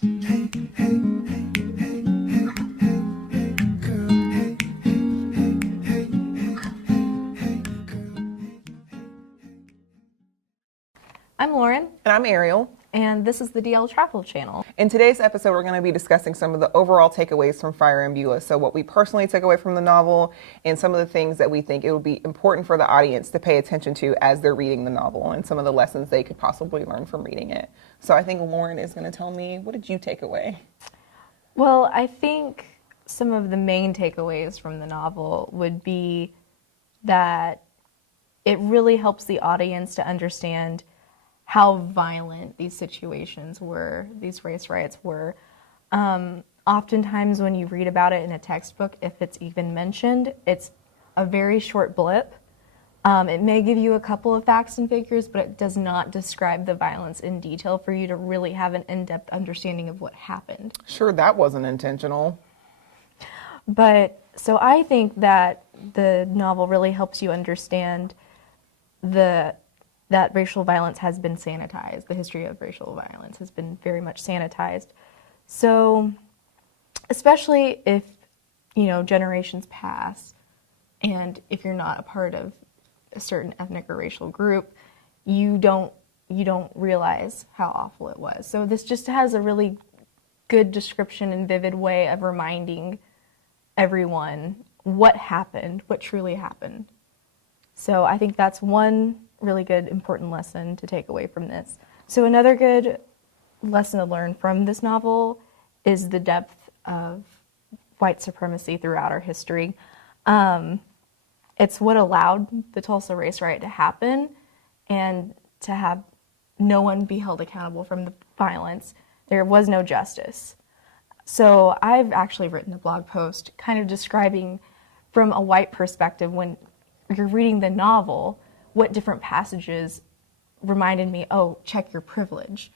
I'm Lauren. And I'm Arielle. And this is the DL Travel Channel. In today's episode, we're going to be discussing some of the overall takeaways from Fire and Beulah. So what we personally took away from the novel and some of the things that we think it would be important for the audience to pay attention to as they're reading the novel and some of the lessons they could possibly learn from reading it. So I think Lauren is going to tell me, what did you take away? Well, I think some of the main takeaways from the novel would be that it really helps the audience to understand how violent these situations were, these race riots were. Oftentimes when you read about it in a textbook, if it's even mentioned, it's a very short blip. It may give you a couple of facts and figures, but it does not describe the violence in detail for you to really have an in-depth understanding of what happened. Sure, that wasn't intentional. But so I think that the novel really helps you understand that racial violence has been sanitized. The history of racial violence has been very much sanitized. So, especially if, generations pass, and if you're not a part of a certain ethnic or racial group, you don't realize how awful it was. So this just has a really good description and vivid way of reminding everyone what happened, what truly happened. So I think that's one really good, important lesson to take away from this. So another good lesson to learn from this novel is the depth of white supremacy throughout our history. It's what allowed the Tulsa Race Riot to happen and to have no one be held accountable from the violence. There was no justice. So I've actually written a blog post kind of describing from a white perspective when you're reading the novel, what different passages reminded me, check your privilege.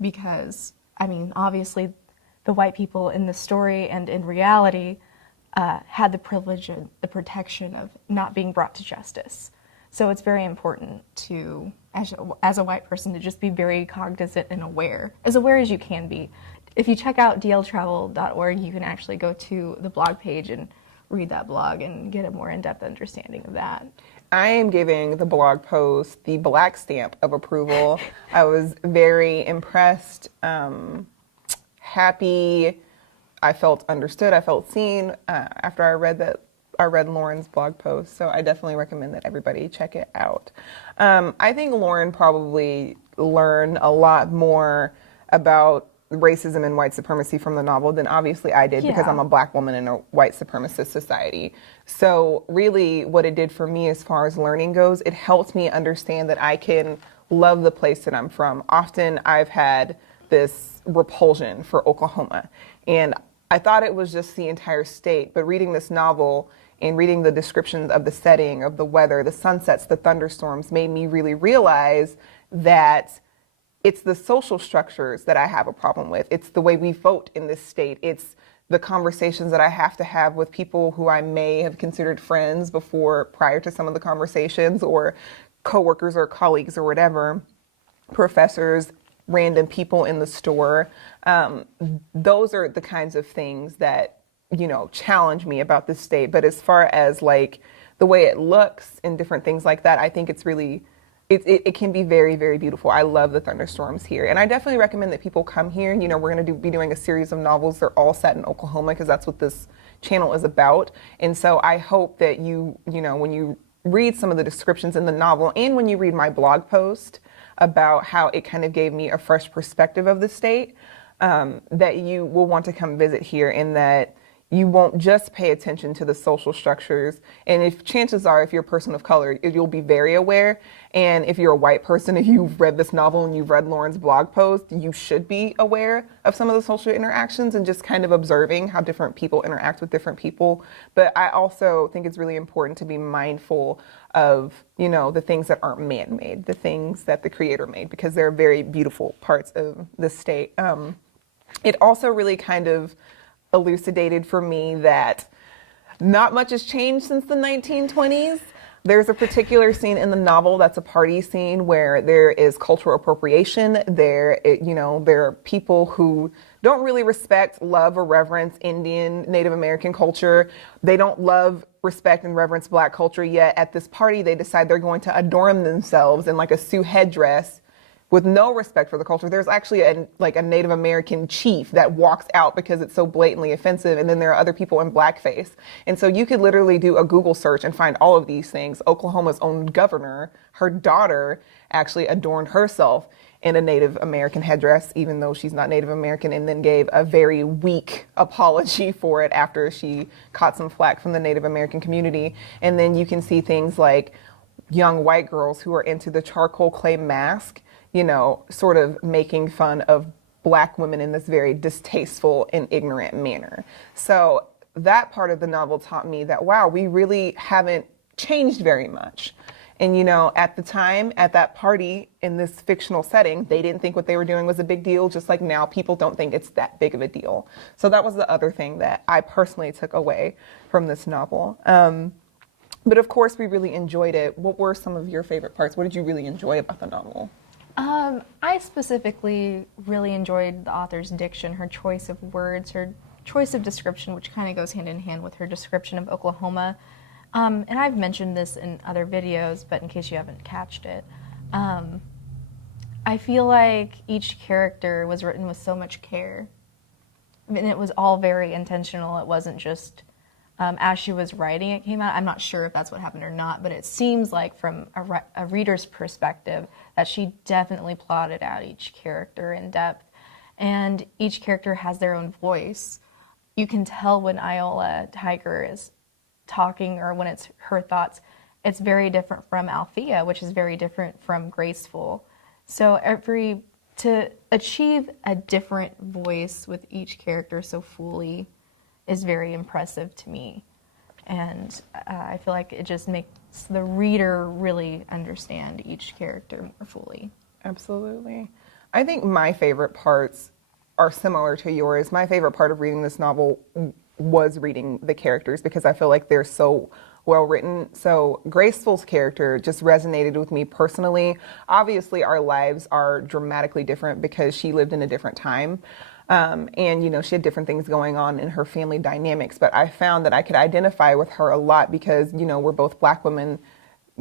Because, obviously the white people in the story and in reality had the privilege and the protection of not being brought to justice. So it's very important to, as a white person, to just be very cognizant and aware as you can be. If you check out dltravel.org, you can actually go to the blog page and read that blog and get a more in-depth understanding of that. I am giving the blog post the black stamp of approval. I was very impressed, happy. I felt understood. I felt seen after I read Lauren's blog post. So I definitely recommend that everybody check it out. I think Lauren probably learned a lot more about racism and white supremacy from the novel than obviously I did because I'm a black woman in a white supremacist society. So really what it did for me as far as learning goes, it helped me understand that I can love the place that I'm from. Often I've had this repulsion for Oklahoma, and I thought it was just the entire state, but reading this novel and reading the descriptions of the setting, of the weather, the sunsets, the thunderstorms made me really realize that it's the social structures that I have a problem with. It's the way we vote in this state. It's the conversations that I have to have with people who I may have considered friends prior to some of the conversations, or coworkers or colleagues or whatever, professors, random people in the store. Those are the kinds of things that, challenge me about this state. But as far as like the way it looks and different things like that, I think it's really, it can be very, very beautiful. I love the thunderstorms here. And I definitely recommend that people come here. We're going to be doing a series of novels. They're all set in Oklahoma because that's what this channel is about. And so I hope that when you read some of the descriptions in the novel and when you read my blog post about how it kind of gave me a fresh perspective of the state, that you will want to come visit here, and that you won't just pay attention to the social structures. And chances are, if you're a person of color, you'll be very aware. And if you're a white person, if you've read this novel and you've read Lauren's blog post, you should be aware of some of the social interactions and just kind of observing how different people interact with different people. But I also think it's really important to be mindful of, the things that aren't man-made, the things that the creator made, because they're very beautiful parts of the state. It also really kind of elucidated for me that not much has changed since the 1920s. There's a particular scene in the novel that's a party scene where there is cultural appropriation. There are people who don't really respect, love, or reverence Indian, Native American culture. They don't love, respect, and reverence Black culture, yet at this party they decide they're going to adorn themselves in like a Sioux headdress with no respect for the culture. There's actually a Native American chief that walks out because it's so blatantly offensive, and then there are other people in blackface. And so you could literally do a Google search and find all of these things. Oklahoma's own governor, her daughter actually adorned herself in a Native American headdress, even though she's not Native American, and then gave a very weak apology for it after she caught some flack from the Native American community. And then you can see things like young white girls who are into the charcoal clay mask, sort of making fun of Black women in this very distasteful and ignorant manner. So that part of the novel taught me that, wow, we really haven't changed very much. And, at the time, at that party in this fictional setting, they didn't think what they were doing was a big deal, just like now people don't think it's that big of a deal. So that was the other thing that I personally took away from this novel. But of course, we really enjoyed it. What were some of your favorite parts? What did you really enjoy about the novel? I specifically really enjoyed the author's diction, her choice of words, her choice of description, which kind of goes hand in hand with her description of Oklahoma. And I've mentioned this in other videos, but in case you haven't catched it, I feel like each character was written with so much care. And it was all very intentional. It wasn't just as she was writing it came out. I'm not sure if that's what happened or not, but it seems like from a reader's perspective that she definitely plotted out each character in depth. And each character has their own voice. You can tell when Iola Tiger is talking or when it's her thoughts. It's very different from Althea, which is very different from Graceful. So to achieve a different voice with each character so fully is very impressive to me. And I feel like it just makes the reader really understand each character more fully. Absolutely. I think my favorite parts are similar to yours. My favorite part of reading this novel was reading the characters because I feel like they're so well written. So Graceful's character just resonated with me personally. Obviously, our lives are dramatically different because she lived in a different time. And, she had different things going on in her family dynamics. But I found that I could identify with her a lot because, we're both Black women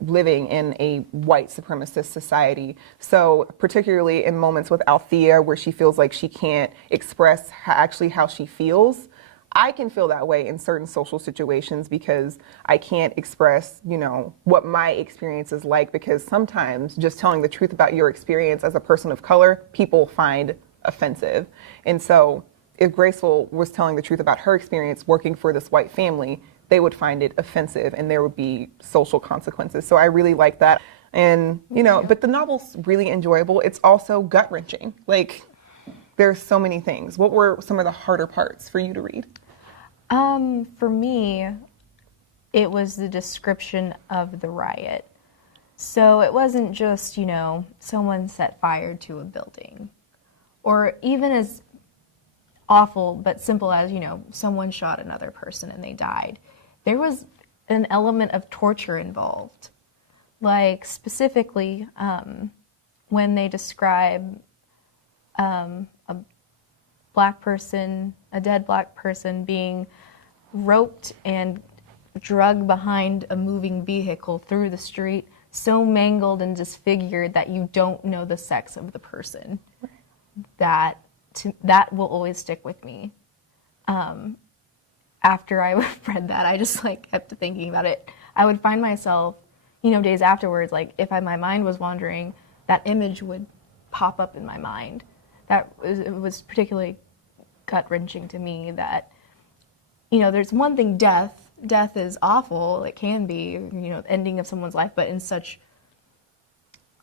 living in a white supremacist society. So particularly in moments with Althea where she feels like she can't express how she feels, I can feel that way in certain social situations because I can't express, what my experience is like, because sometimes just telling the truth about your experience as a person of color, people find offensive. And so if Graceful was telling the truth about her experience working for this white family, they would find it offensive and there would be social consequences. So I really like that. And, but the novel's really enjoyable. It's also gut-wrenching. Like, there's so many things. What were some of the harder parts for you to read? For me, it was the description of the riot. So it wasn't just, someone set fire to a building. Or even as awful but simple as, someone shot another person and they died. There was an element of torture involved. Like, specifically, when they describe a dead Black person being roped and dragged behind a moving vehicle through the street, so mangled and disfigured that you don't know the sex of the person. That will always stick with me. After I read that, I just kept thinking about it. I would find myself, days afterwards, if my mind was wandering, that image would pop up in my mind. It was particularly gut-wrenching to me that, there's one thing, death. Death is awful. It can be, ending of someone's life, but in such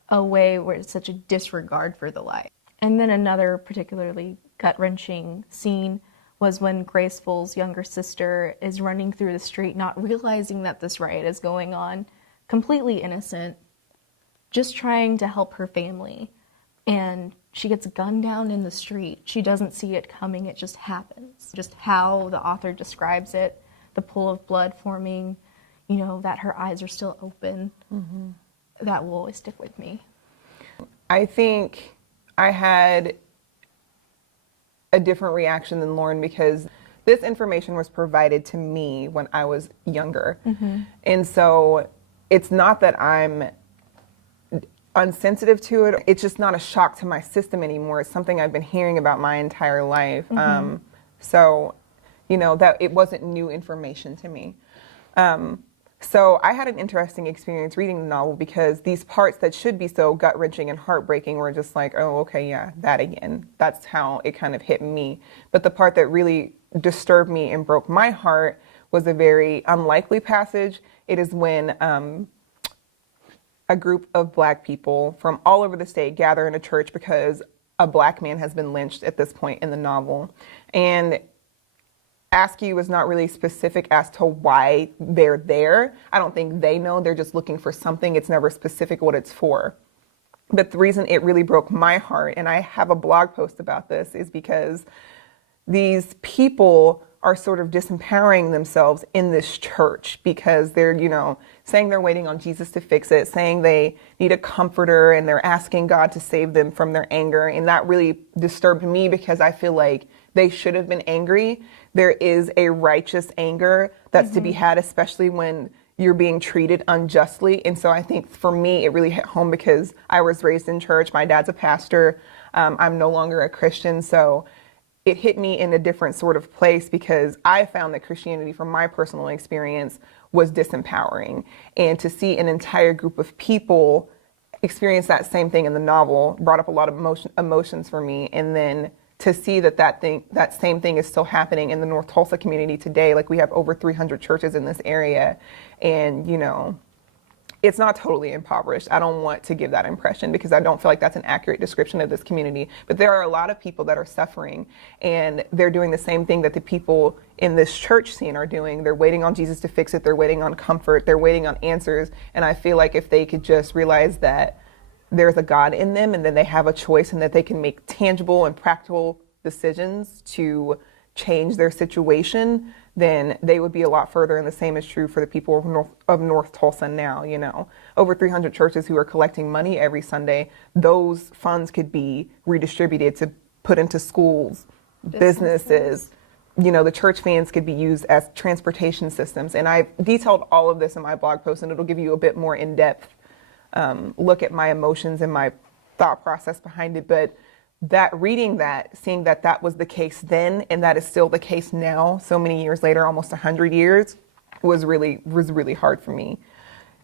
a way where it's such a disregard for the life. And then another particularly gut-wrenching scene was when Graceful's younger sister is running through the street, not realizing that this riot is going on, completely innocent, just trying to help her family. And she gets gunned down in the street. She doesn't see it coming, it just happens. Just how the author describes it, the pool of blood forming, you know, that her eyes are still open, that will always stick with me. I think I had a different reaction than Lauren because this information was provided to me when I was younger. And so it's not that I'm unsensitive to it. It's just not a shock to my system anymore. It's something I've been hearing about my entire life. So, you know, that it wasn't new information to me. So I had an interesting experience reading the novel because these parts that should be so gut-wrenching and heartbreaking were just like, oh, okay, yeah, that again. That's how it kind of hit me. But the part that really disturbed me and broke my heart was a very unlikely passage. It is when a group of Black people from all over the state gather in a church because a Black man has been lynched at this point in the novel. And Askew is not really specific as to why they're there. I don't think they know. They're just looking for something. It's never specific what it's for. But the reason it really broke my heart, and I have a blog post about this, is because these people are sort of disempowering themselves in this church because they're, you know, saying they're waiting on Jesus to fix it, saying they need a comforter, and they're asking God to save them from their anger. And that really disturbed me because I feel like they should have been angry. There is a righteous anger that's to be had, especially when you're being treated unjustly. And so I think for me, it really hit home because I was raised in church. My dad's a pastor. I'm no longer a Christian. So it hit me in a different sort of place because I found that Christianity, from my personal experience, was disempowering. And to see an entire group of people experience that same thing in the novel brought up a lot of emotions for me. And then to see that same thing is still happening in the North Tulsa community today. Like, we have over 300 churches in this area, and, you know, it's not totally impoverished. I don't want to give that impression because I don't feel like that's an accurate description of this community. But there are a lot of people that are suffering, and they're doing the same thing that the people in this church scene are doing. They're waiting on Jesus to fix it. They're waiting on comfort. They're waiting on answers. And I feel like if they could just realize that there's a God in them, and then they have a choice, and that they can make tangible and practical decisions to change their situation, then they would be a lot further. And the same is true for the people of North Tulsa now. You know, over 300 churches who are collecting money every Sunday. Those funds could be redistributed to put into schools, businesses. You know, the church vans could be used as transportation systems. And I've detailed all of this in my blog post, and it'll give you a bit more in-depth look at my emotions and my thought process behind it. But that reading that, seeing that that was the case then, and that is still the case now, so many years later, almost 100 years, was really hard for me.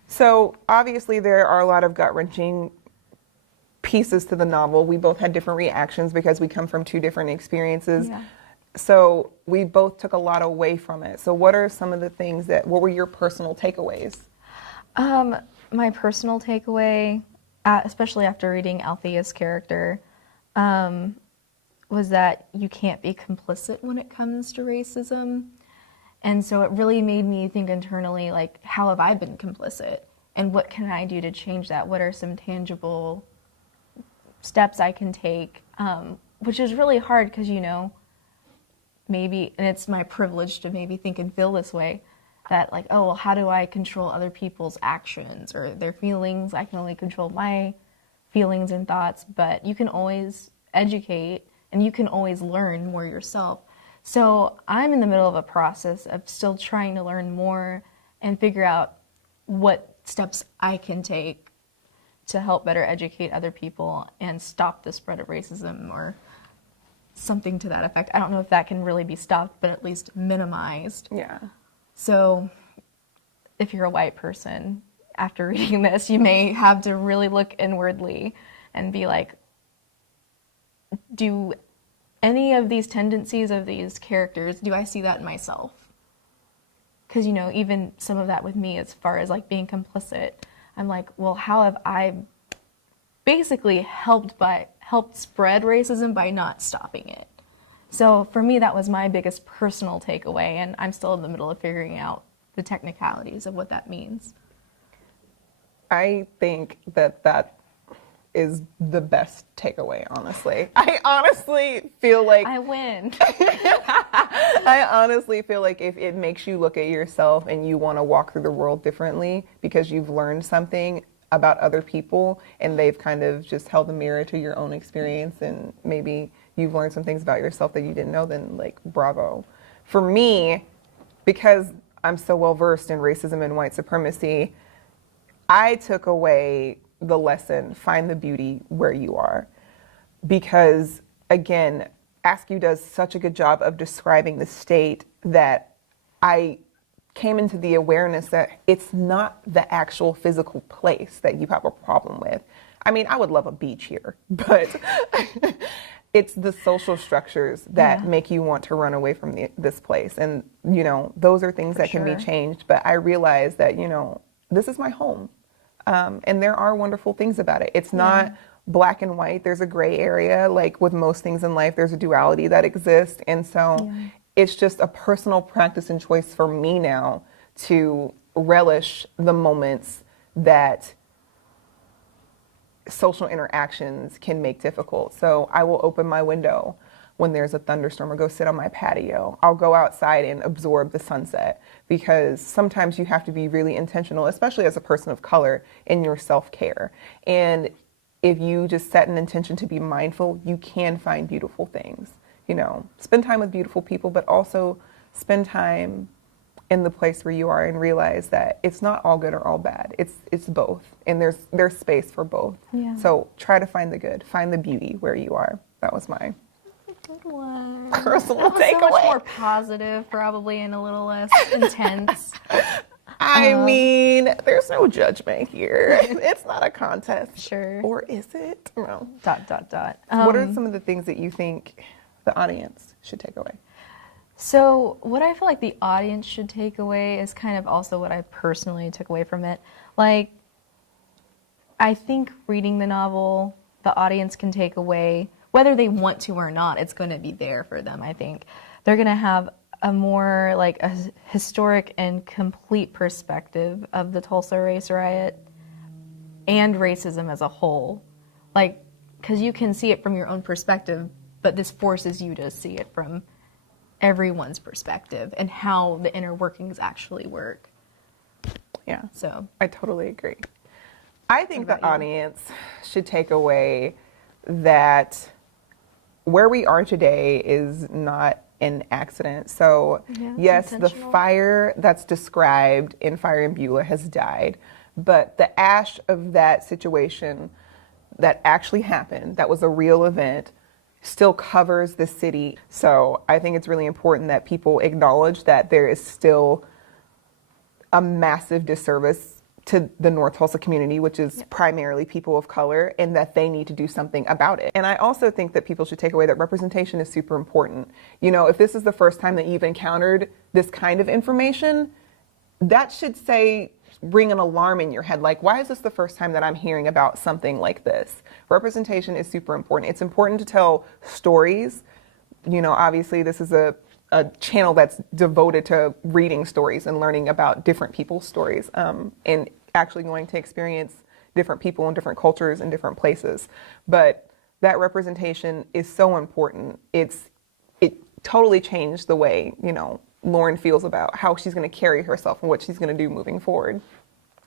So obviously there are a lot of gut-wrenching pieces to the novel. We both had different reactions because we come from two different experiences. Yeah. So we both took a lot away from it. So what are some of the things what were your personal takeaways? My personal takeaway, especially after reading Althea's character, was that you can't be complicit when it comes to racism. And so it really made me think internally, like, how have I been complicit? And what can I do to change that? What are some tangible steps I can take? Which is really hard because, you know, maybe, and it's my privilege to maybe think and feel this way, that like, oh, well, how do I control other people's actions or their feelings? I can only control my feelings and thoughts, but you can always educate and you can always learn more yourself. So I'm in the middle of a process of still trying to learn more and figure out what steps I can take to help better educate other people and stop the spread of racism or something to that effect. I don't know if that can really be stopped, but at least minimized. Yeah. So if you're a white person, after reading this, you may have to really look inwardly and be like, do any of these tendencies of these characters, do I see that in myself? Because, you know, even some of that with me as far as like being complicit, I'm like, well, how have I basically helped spread racism by not stopping it? So for me, that was my biggest personal takeaway, and I'm still in the middle of figuring out the technicalities of what that means. I think that is the best takeaway, honestly. I honestly feel like I win. I honestly feel like if it makes you look at yourself and you want to walk through the world differently because you've learned something about other people and they've kind of just held a mirror to your own experience, and maybe you've learned some things about yourself that you didn't know, then like bravo. For me, because I'm so well versed in racism and white supremacy, I took away the lesson, find the beauty where you are. Because again, Askew does such a good job of describing the state that I came into the awareness that it's not the actual physical place that you have a problem with. I mean, I would love a beach here, but it's the social structures that make you want to run away from this place. And, you know, those are things that can be changed. But I realized that, you know, this is my home. And there are wonderful things about it. It's not black and white. There's a gray area. Like with most things in life, there's a duality that exists. And so it's just a personal practice and choice for me now to relish the moments that social interactions can make difficult. So I will open my window when there's a thunderstorm or go sit on my patio. I'll go outside and absorb the sunset, because sometimes you have to be really intentional, especially as a person of color, in your self-care. And if you just set an intention to be mindful, you can find beautiful things. You know, spend time with beautiful people, but also spend time in the place where you are and realize that it's not all good or all bad. It's both, and there's space for both. Yeah. So try to find the good, find the beauty where you are. That was my good one. Personal takeaway. So much more positive, probably, and a little less intense. I mean, there's no judgment here. It's not a contest. Sure. Or is it? No. ... What are some of the things that you think the audience should take away? So what I feel like the audience should take away is kind of also what I personally took away from it. Like, I think reading the novel, the audience can take away, whether they want to or not, it's going to be there for them, I think. They're going to have a more, like, a historic and complete perspective of the Tulsa Race Riot and racism as a whole. Like, because you can see it from your own perspective, but this forces you to see it from everyone's perspective and how the inner workings actually work. Yeah. So I totally agree. I think the audience should take away that where we are today is not an accident. So yes, the fire that's described in Fire in Beulah has died, but the ash of that situation that actually happened, that was a real event, still covers the city. So I think it's really important that people acknowledge that there is still a massive disservice to the North Tulsa community, which is primarily people of color, and that they need to do something about it. And I also think that people should take away that representation is super important. You know, if this is the first time that you've encountered this kind of information, that should ring an alarm in your head. Like, why is this the first time that I'm hearing about something like this? Representation is super important. It's important to tell stories. You know, obviously this is a channel that's devoted to reading stories and learning about different people's stories, and actually going to experience different people and different cultures in different places. But that representation is so important. It totally changed the way, you know, Lauren feels about how she's going to carry herself and what she's going to do moving forward.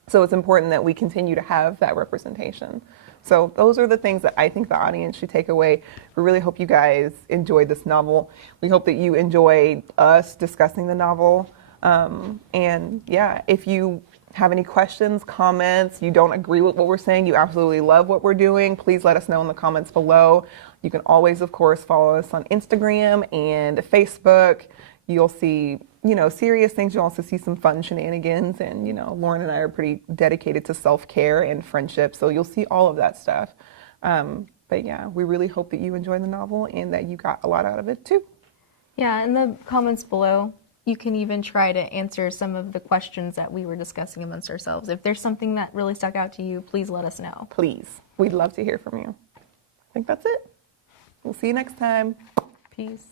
So it's important that we continue to have that representation. So those are the things that I think the audience should take away. We really hope you guys enjoyed this novel. We hope that you enjoyed us discussing the novel. And yeah, if you have any questions, comments, you don't agree with what we're saying, you absolutely love what we're doing, please let us know in the comments below. You can always, of course, follow us on Instagram and Facebook. You'll see, you know, serious things. You'll also see some fun shenanigans. And, you know, Lauren and I are pretty dedicated to self-care and friendship. So you'll see all of that stuff. But yeah, we really hope that you enjoyed the novel and that you got a lot out of it too. Yeah, in the comments below, you can even try to answer some of the questions that we were discussing amongst ourselves. If there's something that really stuck out to you, please let us know. Please. We'd love to hear from you. I think that's it. We'll see you next time. Peace.